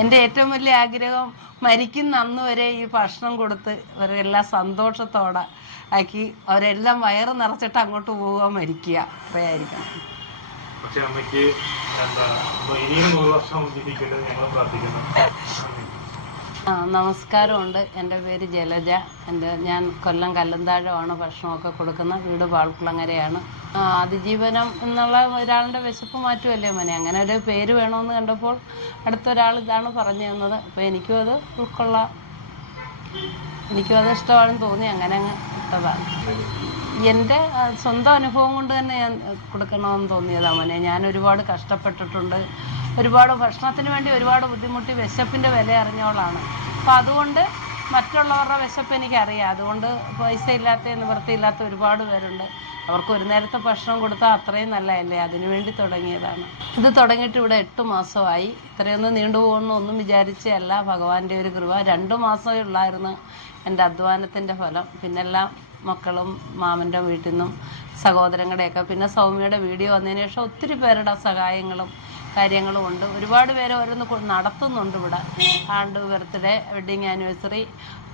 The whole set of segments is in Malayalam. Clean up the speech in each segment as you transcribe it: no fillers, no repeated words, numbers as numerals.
എൻ്റെ ഏറ്റവും വലിയ ആഗ്രഹം മരിക്കുന്ന അന്ന് വരെ ഈ ഭക്ഷണം കൊടുത്ത് അവരെല്ലാം സന്തോഷത്തോടെ ആക്കി അവരെല്ലാം വയറ് നിറച്ചിട്ട് അങ്ങോട്ട് പോവുക, മരിക്കുക, അത്രയായിരിക്കണം. പക്ഷെ അമ്മയ്ക്ക് ഇനിയും 100 വർഷം ജീവിക്കട്ടെ ഞങ്ങൾ പ്രാർത്ഥിക്കുന്നു. നമസ്കാരമുണ്ട്. എൻ്റെ പേര് ജലജ. ഞാൻ കൊല്ലം കല്ലന്താഴമാണ് ഭക്ഷണമൊക്കെ കൊടുക്കുന്ന വീട് പാൾക്കുളങ്ങരയാണ്. അതിജീവനം എന്നുള്ള ഒരാളുടെ വിശപ്പ് മാറ്റുമല്ലേ മോനെ, അങ്ങനെ ഒരു പേര് വേണമെന്ന് കണ്ടപ്പോൾ അടുത്തൊരാൾ ഇതാണ് പറഞ്ഞു തന്നത്. അപ്പോൾ എനിക്കും അത് ഉൾക്കൊള്ളാം, എനിക്കും അത് ഇഷ്ടമാണെന്ന് തോന്നി, അങ്ങനെ അങ്ങ് ഇട്ടതാണ്. എൻ്റെ സ്വന്തം അനുഭവം കൊണ്ട് തന്നെ ഞാൻ കൊടുക്കണമെന്ന് തോന്നിയതാണ് മോനെ. ഞാൻ ഒരുപാട് കഷ്ടപ്പെട്ടിട്ടുണ്ട്, ഒരുപാട് ഭക്ഷണത്തിന് വേണ്ടി ഒരുപാട് ബുദ്ധിമുട്ടി വിശപ്പിൻ്റെ വില അറിഞ്ഞവളാണ്. അപ്പോൾ അതുകൊണ്ട് മറ്റുള്ളവരുടെ വിശപ്പ് എനിക്കറിയാം. അതുകൊണ്ട് പൈസ ഇല്ലാത്ത നിവൃത്തിയില്ലാത്ത ഒരുപാട് പേരുണ്ട്. അവർക്ക് ഒരു നേരത്തെ ഭക്ഷണം കൊടുത്താൽ അത്രയും നല്ലതല്ലേ, അതിനുവേണ്ടി തുടങ്ങിയതാണ്. ഇത് തുടങ്ങിയിട്ട് ഇവിടെ 8 മാസമായി. ഇത്രയൊന്നും നീണ്ടുപോകുന്നൊന്നും വിചാരിച്ചല്ല, ഭഗവാന്റെ ഒരു കൃപ. 2 മാസമേ ഉള്ളായിരുന്നു എൻ്റെ അധ്വാനത്തിൻ്റെ ഫലം. പിന്നെല്ലാം മക്കളും മാമൻ്റെ വീട്ടിൽ നിന്നും സഹോദരങ്ങളുടെയൊക്കെ, പിന്നെ സൗമ്യയുടെ വീഡിയോ വന്നതിന് ശേഷം ഒത്തിരി പേരുടെ സഹായങ്ങളും കാര്യങ്ങളും ഉണ്ട്. ഒരുപാട് പേര് ഓരോന്ന് നടത്തുന്നുണ്ട് ഇവിടെ. ആണ്ട്, ബർത്ത്ഡേ, വെഡ്ഡിങ് ആനിവേഴ്സറി,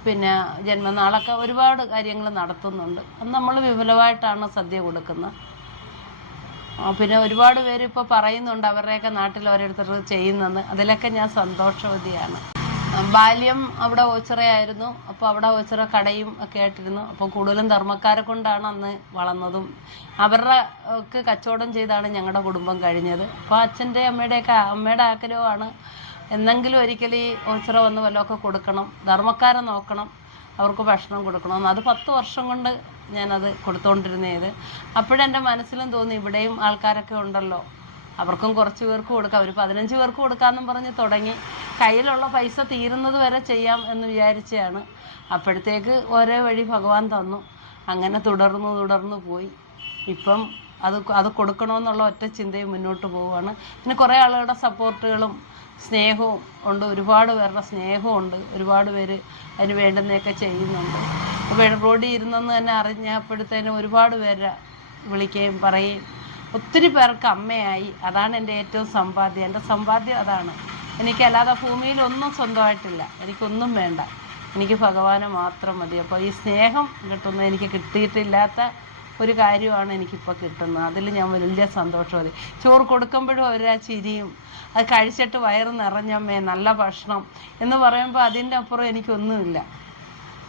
പിന്നെ ജന്മനാളൊക്കെ ഒരുപാട് കാര്യങ്ങൾ നടത്തുന്നുണ്ട്. അത് നമ്മൾ വിപുലമായിട്ടാണ് സദ്യ കൊടുക്കുന്നത്. പിന്നെ ഒരുപാട് പേര് ഇപ്പോൾ പറയുന്നുണ്ട് അവരുടെയൊക്കെ നാട്ടിൽ ഓരോരുത്തർ ചെയ്യുന്നെന്ന്. അതിലൊക്കെ ഞാൻ സന്തോഷവതിയാണ്. ബാല്യം അവിടെ ഓച്ചിറയായിരുന്നു. അപ്പോൾ അവിടെ ഓച്ചിറ കടയും ഒക്കെ ആയിട്ടിരുന്നു. അപ്പോൾ കൂടുതലും ധർമ്മക്കാരെ കൊണ്ടാണ് അന്ന് വളർന്നതും. അവരുടെ ഒക്കെ കച്ചവടം ചെയ്താണ് ഞങ്ങളുടെ കുടുംബം കഴിഞ്ഞത്. അപ്പോൾ അച്ഛൻ്റെ അമ്മയുടെ ആഗ്രഹമാണ് എന്നെങ്കിലും ഒരിക്കലും ഈ ഓച്ചിറ വന്ന് വല്ലതൊക്കെ കൊടുക്കണം, ധർമ്മക്കാരെ നോക്കണം, അവർക്ക് ഭക്ഷണം കൊടുക്കണം. അത് 10 വർഷം കൊണ്ട് ഞാനത് കൊടുത്തുകൊണ്ടിരുന്നത്. അപ്പോഴെൻ്റെ മനസ്സിലും തോന്നി ഇവിടെയും ആൾക്കാരൊക്കെ ഉണ്ടല്ലോ, അവർക്കും കുറച്ച് പേർക്ക് കൊടുക്കാം, ഒരു 15 പേർക്ക് കൊടുക്കാമെന്നും പറഞ്ഞ് തുടങ്ങി. കയ്യിലുള്ള പൈസ തീരുന്നത് വരെ ചെയ്യാം എന്ന് വിചാരിച്ചാണ്. അപ്പോഴത്തേക്ക് ഓരോ വഴി ഭഗവാൻ തന്നു. അങ്ങനെ തുടർന്നു പോയി. ഇപ്പം അത് കൊടുക്കണമെന്നുള്ള ഒറ്റ ചിന്തയും മുന്നോട്ട് പോവുകയാണ്. പിന്നെ കുറേ ആളുകളുടെ സപ്പോർട്ടുകളും സ്നേഹവും ഉണ്ട്, ഒരുപാട് പേരുടെ സ്നേഹമുണ്ട്. ഒരുപാട് പേര് അതിന് വേണ്ടുന്നതൊക്കെ ചെയ്യുന്നുണ്ട്. അപ്പോൾ റോഡിൽ ഇരുന്നെന്ന് തന്നെ അറിഞ്ഞപ്പോഴത്തേനും ഒരുപാട് പേരെ വിളിക്കുകയും പറയുകയും ഒത്തിരി പേർക്ക് അമ്മയായി. അതാണ് എൻ്റെ ഏറ്റവും സമ്പാദ്യം. എൻ്റെ സമ്പാദ്യം അതാണ്. എനിക്കല്ലാതെ ഭൂമിയിലൊന്നും സ്വന്തമായിട്ടില്ല, എനിക്കൊന്നും വേണ്ട, എനിക്ക് ഭഗവാനെ മാത്രം മതി. അപ്പോൾ ഈ സ്നേഹം കിട്ടുന്നത് എനിക്ക് കിട്ടിയിട്ടില്ലാത്ത ഒരു കാര്യമാണ് എനിക്കിപ്പോൾ കിട്ടുന്നത്. അതിൽ ഞാൻ വലിയ സന്തോഷമതി. ചോറ് കൊടുക്കുമ്പോഴും അവരാ ചിരിയും, അത് കഴിച്ചിട്ട് വയറ് നിറഞ്ഞമ്മേ നല്ല ഭക്ഷണം എന്ന് പറയുമ്പോൾ അതിൻ്റെ അപ്പുറം എനിക്കൊന്നുമില്ല.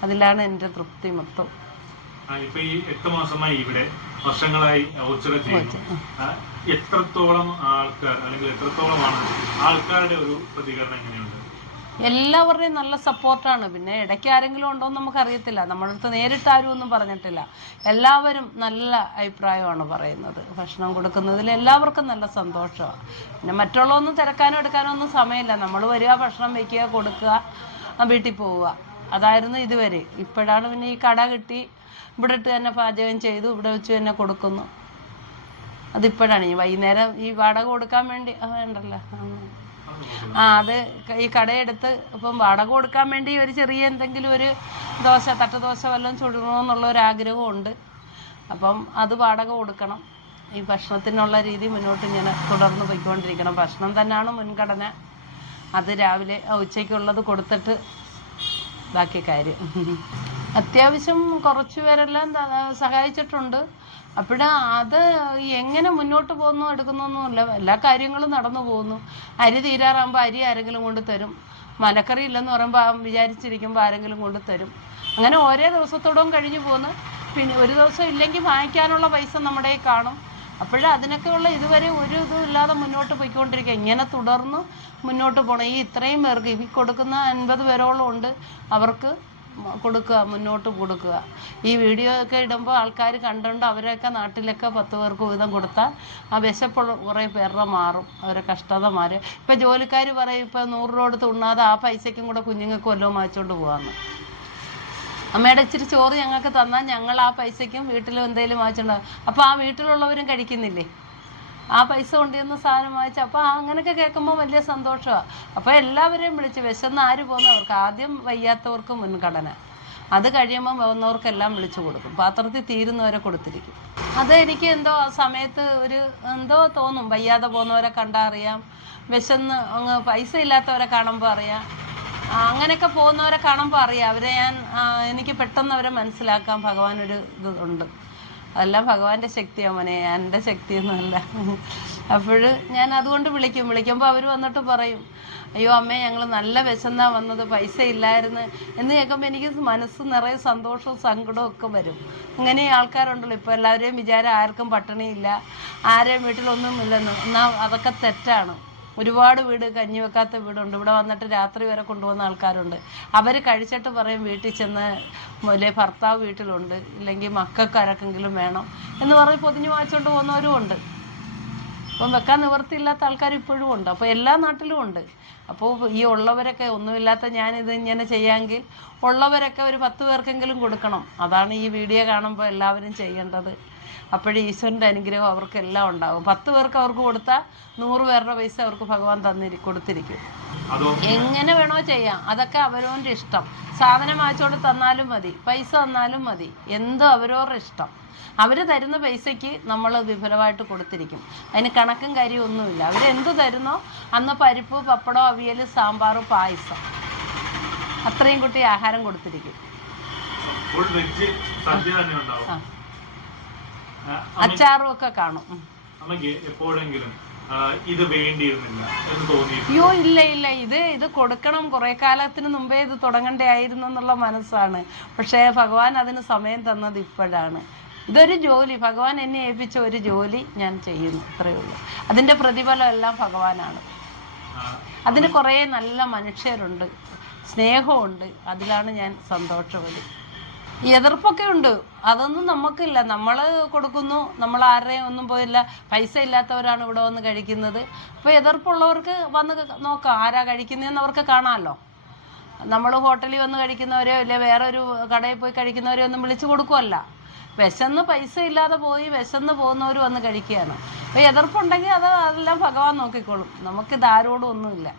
അതിലാണ് എൻ്റെ തൃപ്തി മൊത്തം. ഇപ്പൊ ഈ 8 മാസമായി ഇവിടെ വർഷങ്ങളായി ഓച്ചിറ ചെയ്യുന്നു. എത്രത്തോളം ആൾക്കാർ, അല്ലെങ്കിൽ എത്രത്തോളമാണ് ആൾക്കാരുടെ ഒരു പ്രതികരണം എങ്ങനെയുണ്ട്? എല്ലാവരുടെയും നല്ല സപ്പോർട്ടാണ്. പിന്നെ ഇടയ്ക്ക് ആരെങ്കിലും ഉണ്ടോയെന്ന് നമുക്കറിയത്തില്ല. നമ്മുടെ അടുത്ത് നേരിട്ട് ആരും ഒന്നും പറഞ്ഞിട്ടില്ല. എല്ലാവരും നല്ല അഭിപ്രായമാണ് പറയുന്നത്. ഭക്ഷണം കൊടുക്കുന്നതിൽ എല്ലാവർക്കും നല്ല സന്തോഷമാണ്. പിന്നെ മറ്റുള്ളതൊന്നും തിരക്കാനോ എടുക്കാനോ ഒന്നും സമയമില്ല. നമ്മൾ വരിക, ഭക്ഷണം വയ്ക്കുക, കൊടുക്കുക, വീട്ടിൽ പോവുക, അതായിരുന്നു ഇതുവരെ. ഇപ്പോഴാണ് പിന്നെ ഈ കട കിട്ടി, ഇവിടെ ഇട്ട് തന്നെ പാചകം ചെയ്തു, ഇവിടെ വെച്ച് തന്നെ കൊടുക്കുന്നു. അതിപ്പോഴാണ്. ഈ വൈകുന്നേരം ഈ വാടക കൊടുക്കാൻ വേണ്ടി വേണ്ടല്ലോ, അത് ഈ കടയെടുത്ത് ഇപ്പം വാടക കൊടുക്കാൻ വേണ്ടി ഒരു ചെറിയ എന്തെങ്കിലും ഒരു തട്ടുദോശ വല്ലതും ചുടണമെന്നുള്ള ഒരു ആഗ്രഹമുണ്ട്. അപ്പം അത് വാടക കൊടുക്കണം. ഈ ഭക്ഷണത്തിനുള്ള രീതി മുന്നോട്ട് ഇങ്ങനെ തുടർന്ന് പോയിക്കൊണ്ടിരിക്കണം. ഭക്ഷണം തന്നെയാണ് മുൻഗണന. അത് രാവിലെ ഉച്ചയ്ക്കുള്ളത് കൊടുത്തിട്ട് ബാക്കി കാര്യം. അത്യാവശ്യം കുറച്ച് പേരെല്ലാം സഹായിച്ചിട്ടുണ്ട്. അത് എങ്ങനെ മുന്നോട്ട് പോകുന്നു എടുക്കുന്നൊന്നുമില്ല, എല്ലാ കാര്യങ്ങളും നടന്നു പോകുന്നു. അരി തീരാറാകുമ്പോൾ അരി ആരെങ്കിലും കൊണ്ട് തരും, മലക്കറി ഇല്ലെന്ന് പറയുമ്പോൾ വിചാരിച്ചിരിക്കുമ്പോൾ ആരെങ്കിലും കൊണ്ട് തരും. അങ്ങനെ ഓരോ ദിവസത്തോടും കഴിഞ്ഞു പോകുന്നു. പിന്നെ ഒരു ദിവസം ഇല്ലെങ്കിൽ വാങ്ങിക്കാനുള്ള പൈസ നമ്മുടെ കാണും. അതിനൊക്കെയുള്ള ഇതുവരെ ഒരു ഇതും ഇല്ലാതെ മുന്നോട്ട് പോയിക്കൊണ്ടിരിക്കുക. ഇങ്ങനെ തുടർന്ന് മുന്നോട്ട് പോകണം. ഈ ഇത്രയും പേർക്ക് ഈ കൊടുക്കുന്ന 50 പേരോളം ഉണ്ട്, അവർക്ക് കൊടുക്കുക, മുന്നോട്ട് കൊടുക്കുക. ഈ വീഡിയോ ഒക്കെ ഇടുമ്പോൾ ആൾക്കാർ കണ്ടുകൊണ്ട് അവരൊക്കെ നാട്ടിലൊക്കെ 10 പേർക്ക് വീതം കൊടുത്താൽ ആ വിശപ്പുള്ള കുറേ പേരുടെ മാറും, അവരെ കഷ്ടത മാറും. ഇപ്പം ജോലിക്കാർ പറയും ഇപ്പം 100 രൂപ കൊടുത്ത് ഉണ്ണാതെ ആ പൈസയ്ക്കും കൂടെ കുഞ്ഞുങ്ങൾക്ക് വല്ലതും വാങ്ങിച്ചുകൊണ്ട് പോകാമെന്ന്. അമ്മയുടെ ഇച്ചിരി ചോറ് ഞങ്ങൾക്ക് തന്നാൽ ഞങ്ങൾ ആ പൈസയ്ക്കും വീട്ടിലും എന്തെങ്കിലും വാങ്ങിച്ചിട്ടുണ്ടാകും. അപ്പോൾ ആ വീട്ടിലുള്ളവരും കഴിക്കുന്നില്ലേ, ആ പൈസ കൊണ്ടുവന്ന് സാധനം വാങ്ങിച്ച്. അപ്പോൾ അങ്ങനെയൊക്കെ കേൾക്കുമ്പോൾ വലിയ സന്തോഷമാണ്. അപ്പോൾ എല്ലാവരെയും വിളിച്ച് വിശന്ന് ആര് പോകുന്നവർക്ക് ആദ്യം വയ്യാത്തവർക്ക് മുൻഗണന. അത് കഴിയുമ്പം വന്നവർക്കെല്ലാം വിളിച്ചു കൊടുക്കും. പാത്രത്തിൽ തീരുന്നവരെ കൊടുത്തിരിക്കും. അത് എനിക്ക് എന്തോ ആ സമയത്ത് എന്തോ തോന്നും. വയ്യാതെ പോകുന്നവരെ കണ്ടാൽ അറിയാം, വിശന്ന് അങ്ങ് പൈസ ഇല്ലാത്തവരെ കാണുമ്പോൾ അറിയാം, അങ്ങനെയൊക്കെ പോകുന്നവരെ കാണുമ്പോൾ അറിയാം. അവരെ എനിക്ക് പെട്ടെന്ന് അവരെ മനസ്സിലാക്കാൻ ഭഗവാനൊരു ഇതുണ്ട്. അതെല്ലാം ഭഗവാന്റെ ശക്തിയാണ് മോനെ, എൻ്റെ ശക്തിയൊന്നുമല്ല. അപ്പോൾ ഞാൻ അതുകൊണ്ട് വിളിക്കുമ്പോൾ അവർ വന്നിട്ട് പറയും, അയ്യോ അമ്മേ ഞങ്ങൾ നല്ല വിശന്നാ വന്നത്, പൈസ ഇല്ലായിരുന്നു എന്ന് കേൾക്കുമ്പോൾ എനിക്ക് മനസ്സ് നിറയെ സന്തോഷവും സങ്കടവും ഒക്കെ വരും. അങ്ങനെ ആൾക്കാരുണ്ടല്ലോ ഇപ്പോൾ, എല്ലാവരെയും വിചാരം ആർക്കും പട്ടിണിയില്ല, ആരെയും വീട്ടിലൊന്നും ഇല്ലെന്ന്. എന്നാൽ അതൊക്കെ തെറ്റാണ്. ഒരുപാട് വീട് കഞ്ഞി വെക്കാത്ത വീടുണ്ട്. ഇവിടെ വന്നിട്ട് രാത്രി വരെ കൊണ്ടുപോകുന്ന ആൾക്കാരുണ്ട്. അവർ കഴിച്ചിട്ട് പറയും വീട്ടിൽ ചെന്ന് അല്ലെ ഭർത്താവ് വീട്ടിലുണ്ട്, ഇല്ലെങ്കിൽ മക്കൾക്ക് ആർക്കെങ്കിലും വേണം എന്ന് പറഞ്ഞ് പൊതിഞ്ഞ് വാങ്ങിച്ചുകൊണ്ട് പോകുന്നവരും ഉണ്ട്. അപ്പം വെക്കാൻ നിവൃത്തിയില്ലാത്ത ആൾക്കാർ ഇപ്പോഴും ഉണ്ട്. അപ്പോൾ എല്ലാ നാട്ടിലും ഉണ്ട്. അപ്പോൾ ഈ ഉള്ളവരൊക്കെ, ഒന്നുമില്ലാത്ത ഞാനിത് ഇങ്ങനെ ചെയ്യാമെങ്കിൽ ഉള്ളവരൊക്കെ ഒരു 10 പേർക്കെങ്കിലും കൊടുക്കണം. അതാണ് ഈ വീഡിയോ കാണുമ്പോൾ എല്ലാവരും ചെയ്യേണ്ടത്. അപ്പോഴേ ഈശ്വരൻ്റെ അനുഗ്രഹം അവർക്കെല്ലാം ഉണ്ടാകും. 10 പേർക്ക് അവർക്ക് കൊടുത്താൽ 100 പേരുടെ പൈസ അവർക്ക് ഭഗവാൻ കൊടുത്തിരിക്കും. എങ്ങനെ വേണോ ചെയ്യാം, അതൊക്കെ അവരവൻ്റെ ഇഷ്ടം. സാധനം വാങ്ങിച്ചോണ്ട് തന്നാലും മതി, പൈസ തന്നാലും മതി, എന്തോ അവരവരുടെ ഇഷ്ടം. അവർ തരുന്ന പൈസയ്ക്ക് നമ്മൾ വിപുലമായിട്ട് കൊടുത്തിരിക്കും. അതിന് കണക്കും കാര്യമൊന്നുമില്ല. അവരെന്ത് തരുന്നോ അന്ന് പരിപ്പ്, പപ്പടം, അവിയൽ, സാമ്പാർ, പായസം, അത്രയും കുട്ടി ആഹാരം കൊടുത്തിരിക്കും. അച്ചാറും ഒക്കെ കാണും. ഇത് വേണ്ടിയിരുന്നില്ല എന്ന് തോന്നി? അയ്യോ ഇല്ല, ഇത് കൊടുക്കണം, കുറെ കാലത്തിന് മുമ്പേ ഇത് തുടങ്ങേണ്ടതായിരുന്നു എന്നുള്ള മനസ്സാണ്. പക്ഷേ ഭഗവാൻ അതിന് സമയം തന്നത് ഇപ്പോഴാണ്. ഇതൊരു ജോലി, ഭഗവാൻ എന്നെ ഏൽപ്പിച്ച ഒരു ജോലി ഞാൻ ചെയ്യുന്നു, അത്രയേ ഉള്ളൂ. അതിൻ്റെ പ്രതിഫലം എല്ലാം ഭഗവാനാണ്. അതിന് കുറേ നല്ല മനുഷ്യരുണ്ട്, സ്നേഹമുണ്ട്, അതിലാണ് ഞാൻ സന്തോഷവതി. എതിർപ്പൊക്കെ ഉണ്ട്, അതൊന്നും നമുക്കില്ല. നമ്മൾ കൊടുക്കുന്നു, നമ്മൾ ആരുടെയും ഒന്നും പോയില്ല. പൈസ ഇല്ലാത്തവരാണ് ഇവിടെ വന്ന് കഴിക്കുന്നത്. അപ്പോൾ എതിർപ്പുള്ളവർക്ക് വന്ന് നോക്കാം, ആരാ കഴിക്കുന്നതെന്ന് അവർക്ക് കാണാമല്ലോ. നമ്മൾ ഹോട്ടലിൽ വന്ന് കഴിക്കുന്നവരെയോ ഇല്ല വേറെ ഒരു കടയിൽ പോയി കഴിക്കുന്നവരെയോ ഒന്നും വിളിച്ചു കൊടുക്കുമല്ല. വിശന്ന് പൈസ ഇല്ലാതെ പോയി വിശന്ന് പോകുന്നവർ വന്ന് കഴിക്കുകയാണ്. അപ്പോൾ എതിർപ്പുണ്ടെങ്കിൽ അതെല്ലാം ഭഗവാൻ നോക്കിക്കോളും. നമുക്കിത് ആരോടും ഒന്നുമില്ല.